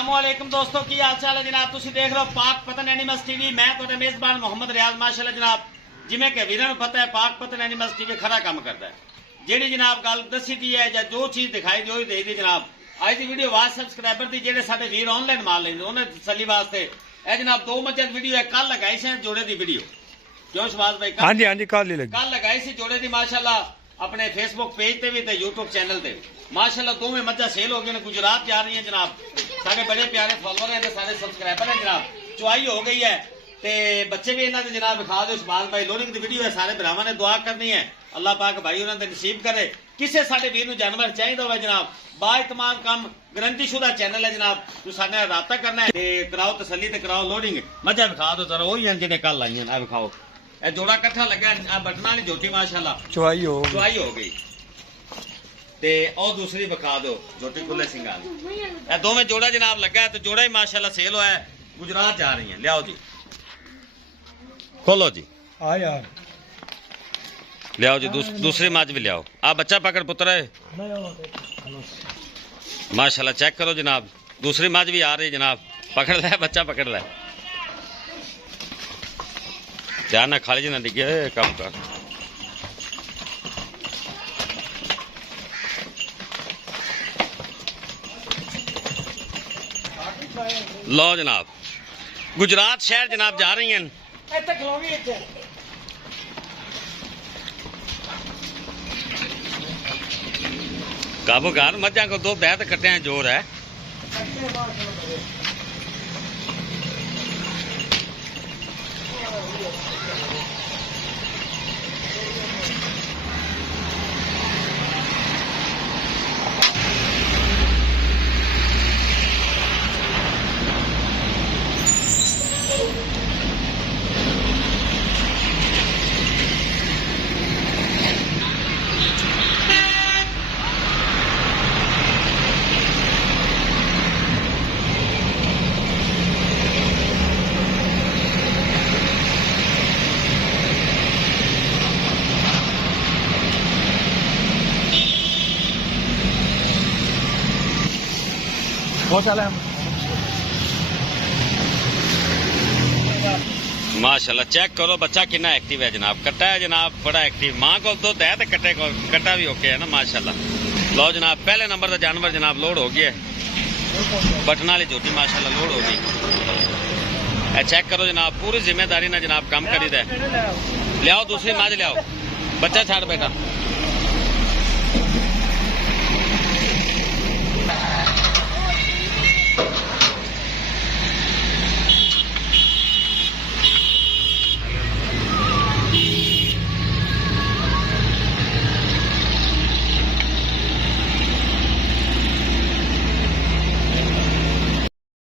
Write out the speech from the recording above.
अस्सलामुअलैकुम दोस्तों की हाल चाल है जनाब। तुसी देख रहे हो पाक पतन एनिमल्स टीवी। मैं तो मेजबान मोहम्मद रियाज माशाल्लाह जनाब। जिमें कि वीरां नूं पता है पाक पतन एनिमल्स टीवी खरा काम करता है। जेड़ी जनाब गल दसी दी है या जो चीज दिखाई दी दे दी जनाब। अज की वीडियो वास सबसक्राइबर दी जेड़े साडे वीर ऑनलाइन माल लेंदे उन्हें तसल्ली वास्ते ए जनाब दो मज्जां दी वीडियो है। कल लगाई सी जोड़े दी वीडियो, क्यों शहबाज भाई? हाँ जी हाँ जी, कल लगाई सी जोड़े दी माशाल्लाह अपने फेसबुक पेज ते भी ते यूट्यूब चैनल ते माशाल्लाह दोवें मज्जां सेल हो गई ने। गुजरात जा रही हैं जनाब। साढ़े बड़े प्यारे फॉलोअर हैं, सारे सब्सक्राइबर हैं जनाब। चुआई हो गई है ते बच्चे भी इन्होंने जनाब दिखा दो। शहबाज भाई लोडिंग की वीडियो है, सारे भरावां ने दुआ करनी है अल्लाह पाक भाई उन्होंने नसीब करे। किसे साडे वीर नूं जानवर चाहिए होवे जनाब, बाइतमान काम गारंटी शुदा चैनल है जनाब। तुसीं साडे नाल राबता करना है ते कराओ तसल्ली ते कराओ लोडिंग। मज्जां दिखा दो जरा, वही हैं जिन्हें कल आईयां। आ दिखाओ ए जोड़ा कट्ठा लगा, बटना वाली झोटी माशाल्लाह चुआई हो गई। ते और दूसरी बखा दो झोटी खुले सिंगाल। ए दोवें जोड़ा जनाब लगा है तो जोड़ा ही माशाल्लाह सेल होया है। गुजरात जा रही हैं। लियाओ जी, खोलो जी। आ यार लियाओ जी, दूसरी मझ भी लियाओ। आ बच्चा पकड़ पुत्र है माशाल्लाह। चेक करो जनाब, दूसरी मझ भी आ रही जनाब। पकड़ ले बच्चा, पकड़ ले। ध्यान ना खाली जी ना डिगे काम कर। लो जनाब, गुजरात शहर जनाब जा रही हैं। काबू कर मझा को दो बैत कट्टे हैं, जोर है। माशाल्लाह चेक करो बच्चा कितना एक्टिव है जनाब। कट्टा है जनाब, बड़ा एक्टिव। माँ को दुध है तो कट्टे को कट्टा भी ओके है ना माशाल्लाह। लो जनाब, पहले नंबर का जानवर जनाब लोड हो गया है। बटना वाली झोटी माशाल्लाह लोड हो गई। चेक करो जनाब, पूरी जिम्मेदारी ना जनाब काम करी दे। लियाओ दूसरी मझ लियाओ, बच्चा छाड़ बेटा।